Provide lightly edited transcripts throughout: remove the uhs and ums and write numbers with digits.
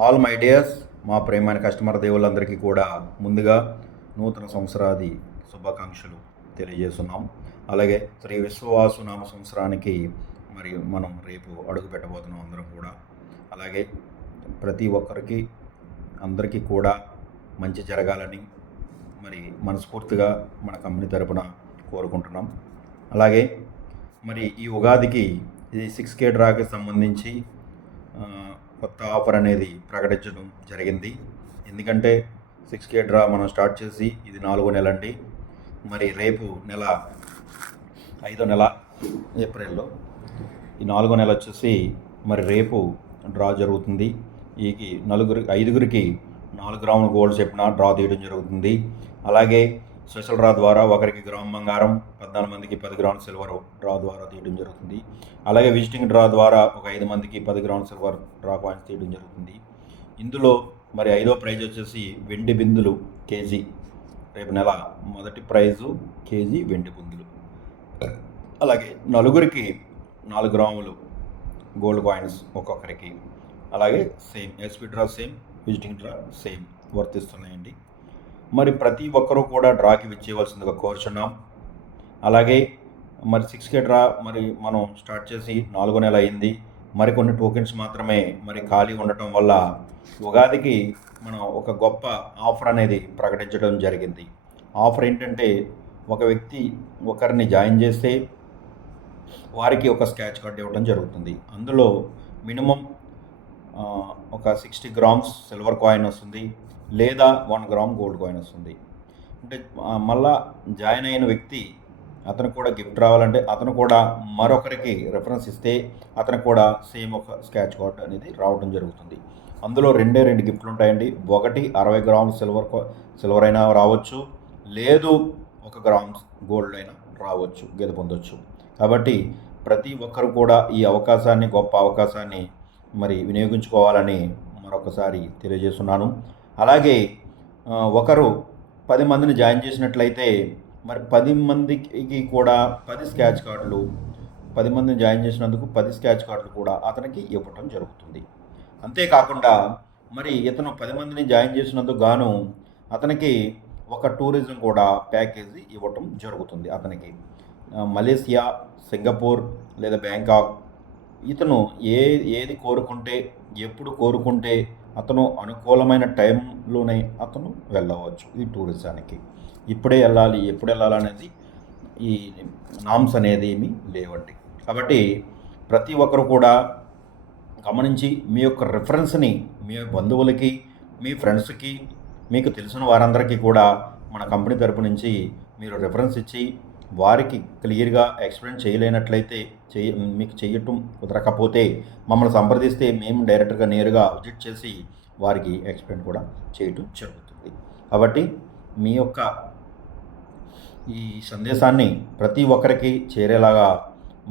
All my dears, మా ప్రియమైన customer దేవుళ్ళందరికీ కూడా ముందుగా నూతన సంవత్సరాది శుభాకాంక్షలు తెలియజేస్తున్నాం. అలాగే శ్రీ విశ్వవాసు నామ సంవత్సరానికి మనం రేపు అడుగు పెట్టబోతున్నాం అందరం కూడా. అలాగే ప్రతి ఒక్కరికి అందరికీ కూడా మంచి జరగాలని మనస్ఫూర్తిగా మన కంపెనీ తరపున కోరుకుంటున్నాం. అలాగే ఈ ఉగాదికి ఇది 6K డ్రాకి సంబంధించి కొత్త ఆఫర్ అనేది ప్రకటించడం జరిగింది. ఎందుకంటే 6K డ్రా మనం స్టార్ట్ చేసి ఇది 4వ నెల అండి. రేపు నెల 5వ నెల ఏప్రిల్లో ఈ 4వ నెల వచ్చేసి రేపు డ్రా జరుగుతుంది. ఈ ఐదుగురికి 4 గ్రాముల గోల్డ్ చెప్పిన డ్రా తీయడం జరుగుతుంది. అలాగే స్పెషల్ డ్రా ద్వారా ఒకరికి గ్రామ్ బంగారం, 14 మందికి 10 గ్రాముల సిల్వర్ డ్రా ద్వారా తీయడం జరుగుతుంది. అలాగే విజిటింగ్ డ్రా ద్వారా ఒక 5 మందికి 10 గ్రాముల సిల్వర్ డ్రా పాయింట్స్ తీయడం జరుగుతుంది. ఇందులో 5వ ప్రైజ్ వచ్చేసి వెండి బిందులు కేజీ. రేపు నెల మొదటి ప్రైజు కేజీ వెండి బిందులు. అలాగే నలుగురికి 4 గ్రాములు గోల్డ్ కాయిన్స్ ఒక్కొక్కరికి. అలాగే same SP draw same, visiting draw same వర్తిస్తున్నాయండి. ప్రతి ఒక్కరూ కూడా డ్రాకి విచ్చేయవలసిందిగా కోరుచున్నాం. అలాగే 6K డ్రా మనం స్టార్ట్ చేసి 4వ నెల అయింది. మరికొన్ని టోకెన్స్ మాత్రమే ఖాళీ ఉండటం వల్ల ఉగాదికి మనం ఒక గొప్ప ఆఫర్ అనేది ప్రకటించడం జరిగింది. ఆఫర్ ఏంటంటే, ఒక వ్యక్తి ఒకరిని జాయిన్ చేస్తే వారికి ఒక స్క్రాచ్ కార్డ్ ఇవ్వడం జరుగుతుంది. అందులో మినిమం ఒక 60 గ్రామ్స్ సిల్వర్ కాయిన్ వస్తుంది, లేదా 1 గ్రామ్ గోల్డ్ కాయిన్ వస్తుంది. అంటే మళ్ళా జాయిన్ అయిన వ్యక్తి అతను కూడా గిఫ్ట్ రావాలంటే అతను కూడా మరొకరికి రెఫరెన్స్ ఇస్తే అతనికి కూడా సేమ్ ఒక స్క్రాచ్ కార్డ్ అనేది రావడం జరుగుతుంది. అందులో 2 గిఫ్ట్లు ఉంటాయండి. ఒకటి 60 గ్రాముల సిల్వర్ అయినా రావచ్చు, లేదు 1 గ్రామ్ గోల్డ్ అయినా రావచ్చు, గెలుపొందొచ్చు. కాబట్టి ప్రతి ఒక్కరు కూడా ఈ అవకాశాన్ని, గొప్ప అవకాశాన్ని వినియోగించుకోవాలని మరొకసారి తెలియజేస్తున్నాను. అలాగే ఒకరు 10 మందిని జాయిన్ చేసినట్లయితే 10 మందికి కూడా 10 స్క్రాచ్ కార్డులు, 10 మందిని జాయిన్ చేసినందుకు 10 స్క్రాచ్ కార్డులు కూడా అతనికి ఇవ్వటం జరుగుతుంది. అంతేకాకుండా ఇతను 10 మందిని జాయిన్ చేసినందుకు గాను అతనికి ఒక టూరిజం కూడా ప్యాకేజీ ఇవ్వటం జరుగుతుంది. అతనికి మలేసియా, సింగపూర్ లేదా బ్యాంకాక్ ఇతను ఏది కోరుకుంటే, ఎప్పుడు కోరుకుంటే అతను అనుకూలమైన టైంలోనే అతను వెళ్ళవచ్చు. ఈ టూరిజానికి ఇప్పుడే వెళ్ళాలి, ఎప్పుడు వెళ్ళాలనేది ఈ నామ్స్ అనేది ఏమీ లేవండి. కాబట్టి ప్రతి ఒక్కరు కూడా గమనించి మీ యొక్క రిఫరెన్స్ని మీ బంధువులకి, మీ ఫ్రెండ్స్కి, మీకు తెలిసిన వారందరికీ కూడా మన కంపెనీ తరపు నుంచి మీరు రిఫరెన్స్ ఇచ్చి వారికి క్లియర్గా ఎక్స్ప్లెయిన్ చేయలేనట్లయితే, మీకు చేయటం కుదరకపోతే మమ్మల్ని సంప్రదిస్తే మేము డైరెక్ట్గా నేరుగా విజిట్ చేసి వారికి ఎక్స్ప్లెయిన్ కూడా చేయటం జరుగుతుంది. కాబట్టి మీ యొక్క ఈ సందేశాన్ని ప్రతి ఒక్కరికి చేరేలాగా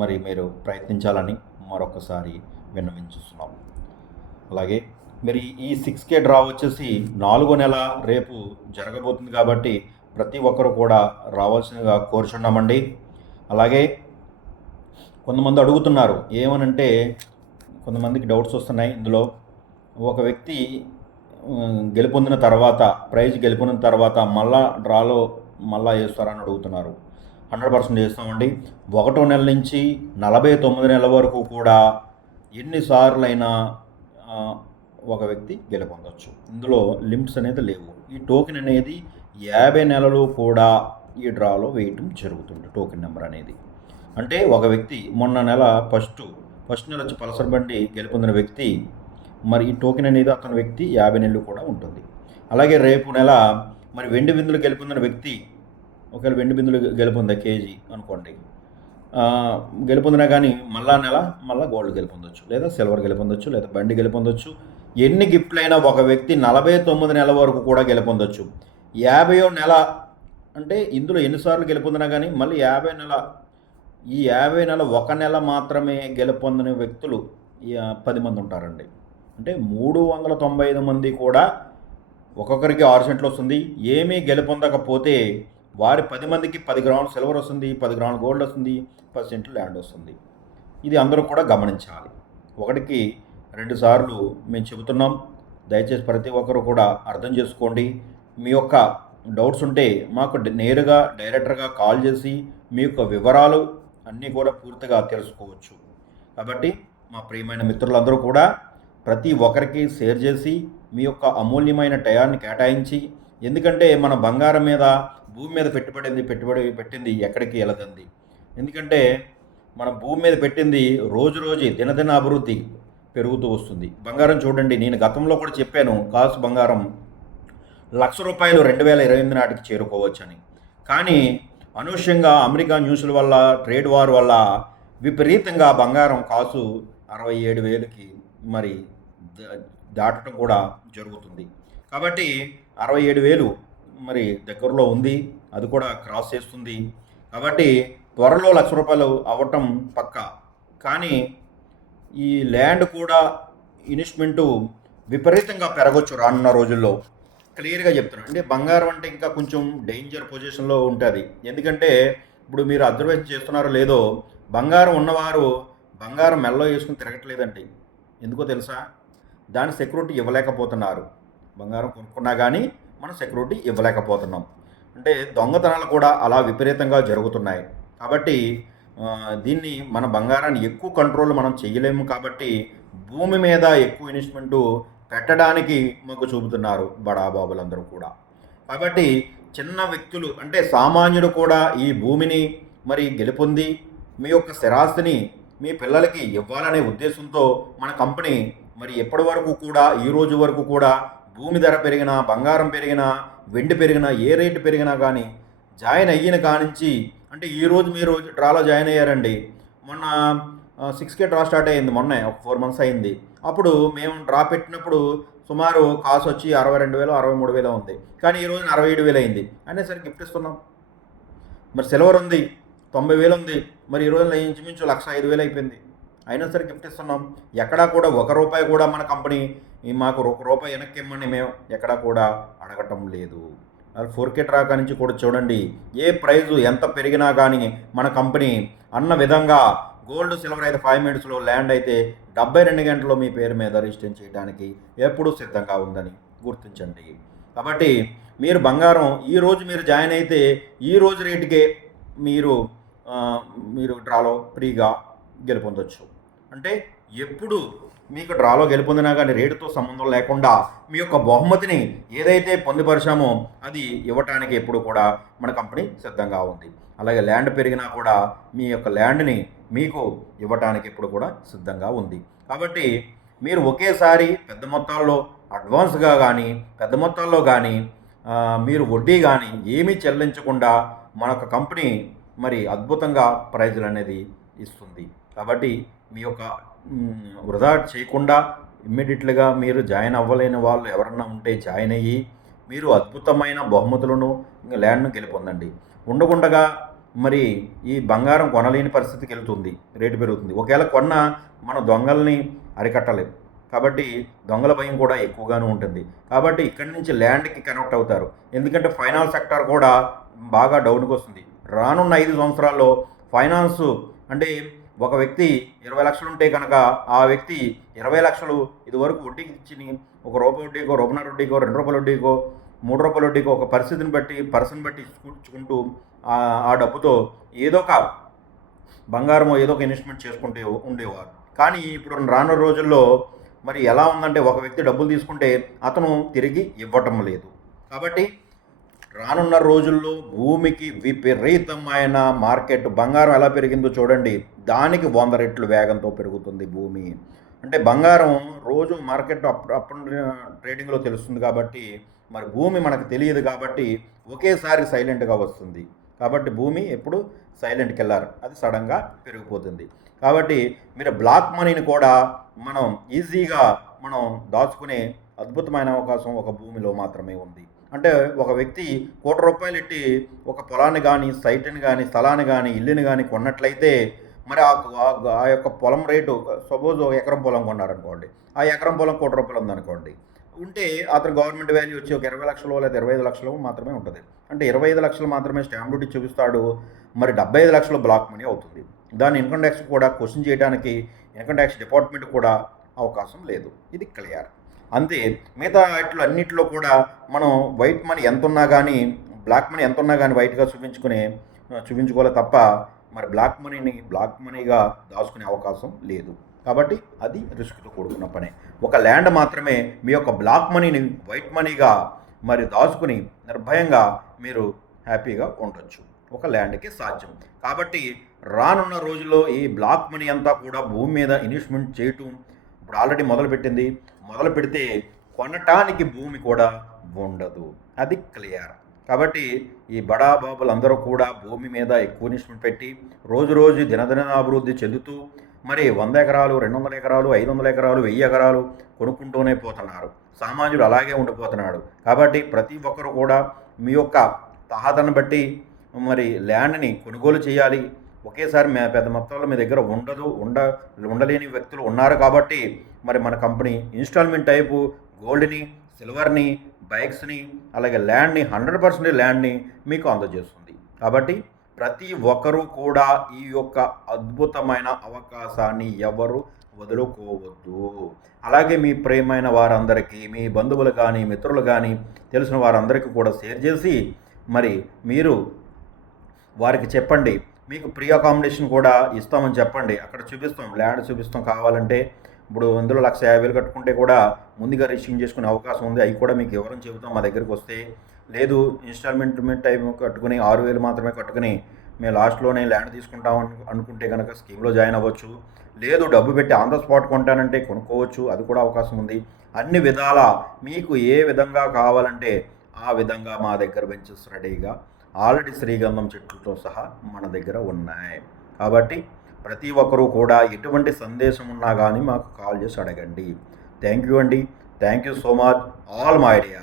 మీరు ప్రయత్నించాలని మరొకసారి విన్నవించుస్తున్నాం. అలాగే ఈ 6K డ్రా వచ్చేసి 4వ నెల రేపు జరగబోతుంది. కాబట్టి ప్రతి ఒక్కరు కూడా రావాల్సిందిగా కోరుచున్నామండి. అలాగే కొంతమంది అడుగుతున్నారు, ఏమనంటే కొంతమందికి డౌట్స్ వస్తున్నాయి. ఇందులో ఒక వ్యక్తి ప్రైజ్ గెలుపొందిన తర్వాత మళ్ళా డ్రాలో వేస్తారని అడుగుతున్నారు. 100% చేస్తామండి. 1వ నెల నుంచి 49 నెలల వరకు కూడా ఎన్నిసార్లైనా ఒక వ్యక్తి గెలుపొందవచ్చు. ఇందులో లిమిట్స్ అనేది లేవు. ఈ టోకెన్ అనేది 50 నెలలు కూడా ఈ డ్రాలో వేయటం జరుగుతుంది. టోకెన్ నెంబర్ అనేది అంటే ఒక వ్యక్తి మొన్న నెల ఫస్ట్ నెల వచ్చి పల్సర్ బండి గెలుపొందిన వ్యక్తి ఈ టోకెన్ అనేది అతని వ్యక్తి 50 నెలలు కూడా ఉంటుంది. అలాగే రేపు నెల వెండి బిందులు గెలుపొందిన వ్యక్తి, ఒకవేళ వెండి బిందులు గెలుపొందే కేజీ అనుకోండి, గెలుపొందినా కానీ మళ్ళా గోల్డ్ గెలుపొందొచ్చు, లేదా సిల్వర్ గెలుపొందొచ్చు, లేదా బండి గెలుపొందొచ్చు. ఎన్ని గిఫ్ట్లైనా ఒక వ్యక్తి 49 నెలల వరకు కూడా గెలుపొందొచ్చు. 50వ నెల అంటే ఇందులో ఎన్నిసార్లు గెలుపొందినా కానీ మళ్ళీ 50 నెల, ఈ 50 నెల ఒక నెల మాత్రమే గెలుపొందిన వ్యక్తులు 10 మంది ఉంటారండి. అంటే 395 మంది కూడా ఒక్కొక్కరికి 6 సెంట్లు వస్తుంది. ఏమీ గెలుపొందకపోతే వారి 10 మందికి 10 గ్రాముల సిల్వర్ వస్తుంది, 10 గ్రాముల గోల్డ్ వస్తుంది, 10 సెంట్లు ల్యాండ్ వస్తుంది. ఇది అందరూ కూడా గమనించాలి. 1కి 2 సార్లు మేము చెబుతున్నాం. దయచేసి ప్రతి ఒక్కరు కూడా అర్థం చేసుకోండి. మీ యొక్క డౌట్స్ ఉంటే మాకు నేరుగా డైరెక్టర్గా కాల్ చేసి మీ యొక్క వివరాలు అన్నీ కూడా పూర్తిగా తెలుసుకోవచ్చు. కాబట్టి మా ప్రియమైన మిత్రులందరూ కూడా ప్రతి ఒక్కరికి షేర్ చేసి మీ యొక్క అమూల్యమైన టయాన్ని కేటాయించి, ఎందుకంటే మన బంగారం మీద భూమి మీద పెట్టుబడి పెట్టింది ఎక్కడికి వెళ్ళదండి. ఎందుకంటే మన భూమి మీద పెట్టింది రోజు దినదిన అభివృద్ధి పెరుగుతూ వస్తుంది. బంగారం చూడండి, నేను గతంలో కూడా చెప్పాను, కాసు బంగారం ₹1,00,000 2028 నాటికి చేరుకోవచ్చని. కానీ అనూహ్యంగా అమెరికా న్యూస్ల వల్ల, ట్రేడ్ వార్ వల్ల విపరీతంగా బంగారం కాసు 67,000కి మరి దాటడం కూడా జరుగుతుంది. కాబట్టి 67,000 మరి దగ్గరలో ఉంది, అది కూడా క్రాస్ చేస్తుంది. కాబట్టి త్వరలో ₹1,00,000 అవ్వటం పక్కా. కానీ ఈ ల్యాండ్ కూడా ఇన్వెస్ట్మెంటు విపరీతంగా పెరగవచ్చు రానున్న రోజుల్లో. క్లియర్గా చెప్తున్నాను. అంటే బంగారం అంటే ఇంకా కొంచెం డేంజర్ పొజిషన్లో ఉంటుంది. ఎందుకంటే ఇప్పుడు మీరు అబ్జర్వ్ చేస్తున్నారో లేదో, బంగారం ఉన్నవారు బంగారం మెల్లో వేసుకుని తిరగట్లేదండి. ఎందుకో తెలుసా? దాని సెక్యూరిటీ ఇవ్వలేకపోతున్నారు. బంగారం కొనుక్కున్నా కానీ మనం సెక్యూరిటీ ఇవ్వలేకపోతున్నాం. అంటే దొంగతనాలు కూడా అలా విపరీతంగా జరుగుతున్నాయి. కాబట్టి దీన్ని మన బంగారాన్ని ఎక్కువ కంట్రోల్ మనం చేయలేము. కాబట్టి భూమి మీద ఎక్కువ ఇన్వెస్ట్మెంటు పెట్టడానికి మొగ్గు చూపుతున్నారు బడాబాబులందరూ కూడా. కాబట్టి చిన్న వ్యక్తులు అంటే సామాన్యుడు కూడా ఈ భూమిని మరి గెలుపొంది మీ యొక్క స్థిరాస్తిని మీ పిల్లలకి ఇవ్వాలనే ఉద్దేశంతో మన కంపెనీ మరి ఎప్పటి వరకు కూడా ఈ రోజు వరకు కూడా భూమి ధర పెరిగినా, బంగారం పెరిగినా, వెండి పెరిగినా, ఏ రేటు పెరిగినా కానీ జాయిన్ అయిన కానించి, అంటే ఈరోజు మీరు డ్రాలో జాయిన్ అయ్యారండి. మొన్న 6K డ్రా స్టార్ట్ అయ్యింది, మొన్నే ఒక 4 months అయింది. అప్పుడు మేము డ్రా పెట్టినప్పుడు సుమారు కాసు వచ్చి 62,000 63,000 ఉంది. కానీ ఈరోజు 47,000 అయింది. అయినా సరే గిఫ్ట్ ఇస్తున్నాం. మరి సిల్వర్ ఉంది 90,000 ఉంది, మరి ఈరోజు ఇంచుమించు 1,05,000 అయిపోయింది. అయినా సరే గిఫ్ట్ ఇస్తున్నాం. ఎక్కడా కూడా ₹1 కూడా మన కంపెనీ మాకు ₹1 వెనక్కి ఇమ్మని మేము ఎక్కడా కూడా అడగటం లేదు. 4K డ్రా నుంచి కూడా చూడండి, ఏ ప్రైజు ఎంత పెరిగినా కానీ మన కంపెనీ అన్న విధంగా గోల్డ్ సిల్వర్ అయితే 5 minutesలో, ల్యాండ్ అయితే 72 గంటల్లో మీ పేరు మీద రిజిస్టర్ చేయడానికి ఎప్పుడూ సిద్ధంగా ఉందని గుర్తించండి. కాబట్టి మీరు బంగారం ఈరోజు మీరు జాయిన్ అయితే ఈ రోజు రేటుకే మీరు డ్రాలో ఫ్రీగా గెలుపొందొచ్చు. అంటే ఎప్పుడు మీకు డ్రాలో గెలుపొందినా కానీ రేటుతో సంబంధం లేకుండా మీ యొక్క బహుమతిని ఏదైతే పొందుపరిచామో అది ఇవ్వటానికి ఎప్పుడు కూడా మన కంపెనీ సిద్ధంగా ఉంది. అలాగే ల్యాండ్ పెరిగినా కూడా మీ యొక్క ల్యాండ్ని మీకు ఇవ్వటానికి ఎప్పుడు కూడా సిద్ధంగా ఉంది. కాబట్టి మీరు ఒకేసారి పెద్ద మొత్తాల్లో అడ్వాన్స్గా కానీ పెద్ద మొత్తాల్లో కానీ మీరు వడ్డీ కానీ ఏమీ చెల్లించకుండా మన యొక్క కంపెనీ మరి అద్భుతంగా ప్రైజులు అనేది ఇస్తుంది. కాబట్టి మీ యొక్క వృధా చేయకుండా ఇమ్మీడియట్గా మీరు జాయిన్ అవ్వలేని వాళ్ళు ఎవరన్నా ఉంటే జాయిన్ అయ్యి మీరు అద్భుతమైన బహుమతులను ల్యాండ్ను గెలుపొందండి. ఉండకుండగా మరి ఈ బంగారం కొనలేని పరిస్థితికి వెళ్తుంది, రేటు పెరుగుతుంది. ఒకవేళ కొన్న మన దొంగల్ని అరికట్టలేదు. కాబట్టి దొంగల భయం కూడా ఎక్కువగానే ఉంటుంది. కాబట్టి ఇక్కడి నుంచి ల్యాండ్కి కనెక్ట్ అవుతారు. ఎందుకంటే ఫైనాన్స్ సెక్టార్ కూడా బాగా డౌన్కి వస్తుంది. రానున్న 5 సంవత్సరాల్లో ఫైనాన్స్ అంటే ఒక వ్యక్తి 20 లక్షలు ఉంటే కనుక ఆ వ్యక్తి 20 లక్షలు ఇదివరకు వడ్డీకి ఇచ్చి ₹1 వడ్డీకో, ₹1.5 వడ్డీకో, ₹2 వడ్డీకో, ₹3 వడ్డీకో ఒక పరిస్థితిని బట్టి పర్సన్ బట్టి ఇచ్చుకుంటూ ఆ డబ్బుతో ఏదో ఒక బంగారమో ఏదో ఒక ఇన్వెస్ట్మెంట్ చేసుకుంటూ ఉండేవారు. కానీ ఇప్పుడు రానున్న రోజుల్లో మరి ఎలా ఉందంటే ఒక వ్యక్తి డబ్బులు తీసుకుంటే అతను తిరిగి ఇవ్వటం లేదు. కాబట్టి రానున్న రోజుల్లో భూమికి విపరీతమైన మార్కెట్, బంగారం ఎలా పెరిగిందో చూడండి, దానికి 100 రెట్లు వేగంతో పెరుగుతుంది భూమి. అంటే బంగారం రోజు మార్కెట్ అప్ ట్రేడింగ్లో తెలుస్తుంది. కాబట్టి మరి భూమి మనకు తెలియదు. కాబట్టి ఒకేసారి సైలెంట్గా వస్తుంది. కాబట్టి భూమి ఎప్పుడు సైలెంట్కి వెళ్ళారు, అది సడన్గా పెరిగిపోతుంది. కాబట్టి మీరు బ్లాక్ మనీని కూడా మనం ఈజీగా మనం దాచుకునే అద్భుతమైన అవకాశం ఒక భూమిలో మాత్రమే ఉంది. అంటే ఒక వ్యక్తి ₹1,00,00,000 ఎట్టి ఒక పొలాన్ని కానీ, సైట్ని కానీ, స్థలాన్ని కానీ, ఇల్లుని కానీ కొన్నట్లయితే మరి ఆ యొక్క పొలం రేటు, సపోజ్ ఒక ఎకరం పొలం కొన్నారనుకోండి, ఆ ఎకరం పొలం ₹1,00,00,000 ఉందనుకోండి, ఉంటే అతను గవర్నమెంట్ వాల్యూ వచ్చి ఒక 20 లక్షలు లేదా 25 లక్షలు మాత్రమే ఉంటుంది. అంటే 25 లక్షలు మాత్రమే స్టాంప్ డ్యూటీ చూపిస్తాడు. మరి 75 లక్షలు బ్లాక్ మనీ అవుతుంది. దాన్ని ఇన్కమ్ ట్యాక్స్ కూడా క్వశ్చన్ చేయడానికి ఇన్కమ్ ట్యాక్స్ డిపార్ట్మెంట్ కూడా అవకాశం లేదు. ఇది క్లియర్. అంతే. మిగతా వాటిలో అన్నిట్లో కూడా మనం వైట్ మనీ ఎంత ఉన్నా కానీ, బ్లాక్ మనీ ఎంత ఉన్నా కానీ వైట్గా చూపించుకోవాలి తప్ప మరి బ్లాక్ మనీగా దాచుకునే అవకాశం లేదు. కాబట్టి అది రిస్క్తో కూడుకున్న పనే. ఒక ల్యాండ్ మాత్రమే మీ యొక్క బ్లాక్ మనీని వైట్ మనీగా మరి దాచుకుని నిర్భయంగా మీరు హ్యాపీగా ఉండొచ్చు. ఒక ల్యాండ్కి సాధ్యం. కాబట్టి రానున్న రోజుల్లో ఈ బ్లాక్ మనీ అంతా కూడా భూమి మీద ఇన్వెస్ట్మెంట్ చేయటం ఇప్పుడు ఆల్రెడీ మొదలు పెడితే కొనటానికి భూమి కూడా ఉండదు. అది క్లియర్. కాబట్టి ఈ బడా బాబులు అందరూ కూడా భూమి మీద ఎక్కువ ఇన్వెస్ట్మెంట్ పెట్టి రోజు దినదినాభివృద్ధి చెందుతూ మరి 100 ఎకరాలు, 200 ఎకరాలు, 500 ఎకరాలు, 1000 ఎకరాలు కొనుక్కుంటూనే పోతున్నారు. సామాన్యుడు అలాగే ఉండిపోతున్నాడు. కాబట్టి ప్రతి ఒక్కరు కూడా మీ యొక్క తాహతను బట్టి మరి ల్యాండ్ని కొనుగోలు చేయాలి. ఒకేసారి పెద్ద మొత్తంలో మీ దగ్గర ఉండలేని వ్యక్తులు ఉన్నారు. కాబట్టి మరి మన కంపెనీ ఇన్స్టాల్మెంట్ టైపు గోల్డ్ని, సిల్వర్ని, బైక్స్ని, అలాగే ల్యాండ్ని 100% ల్యాండ్ని మీకు అందజేస్తుంది. కాబట్టి ప్రతి ఒక్కరూ కూడా ఈ యొక్క అద్భుతమైన అవకాశాన్ని ఎవరు వదులుకోవద్దు. అలాగే మీ ప్రియమైన వారందరికీ, మీ బంధువులు కానీ, మిత్రులు కానీ, తెలిసిన వారందరికీ కూడా షేర్ చేసి మరి మీరు వారికి చెప్పండి. మీకు ప్రీ అకామిడేషన్ కూడా ఇస్తామని చెప్పండి. అక్కడ చూపిస్తాం, ల్యాండ్ చూపిస్తాం. కావాలంటే ఇప్పుడు ఇందులో 1,50,000 కట్టుకుంటే కూడా ముందుగా రిజిస్ట్రేషన్ చేసుకునే అవకాశం ఉంది. అవి కూడా మీకు వివరం చెబుతాం మా దగ్గరికి వస్తే. లేదు ఇన్స్టాల్మెంట్ టైం కట్టుకుని 6,000 మాత్రమే కట్టుకుని మేము లాస్ట్లోనే ల్యాండ్ తీసుకుంటాం అనుకుంటే కనుక స్కీమ్లో జాయిన్ అవ్వచ్చు. లేదు డబ్బు పెట్టి ఆన్ ద స్పాట్ కొంటానంటే కొనుక్కోవచ్చు. అది కూడా అవకాశం ఉంది. అన్ని విధాల మీకు ఏ విధంగా కావాలంటే ఆ విధంగా మా దగ్గర బెంచెస్ రెడీగా ఆల్రెడీ శ్రీగంధం చెట్లతో సహా మన దగ్గర ఉన్నాయి. కాబట్టి ప్రతి ఒక్కరూ కూడా ఎటువంటి సందేశం ఉన్నా కానీ మాకు కాల్ చేసి అడగండి. థ్యాంక్ యూ అండి. Thank you so much all my idea.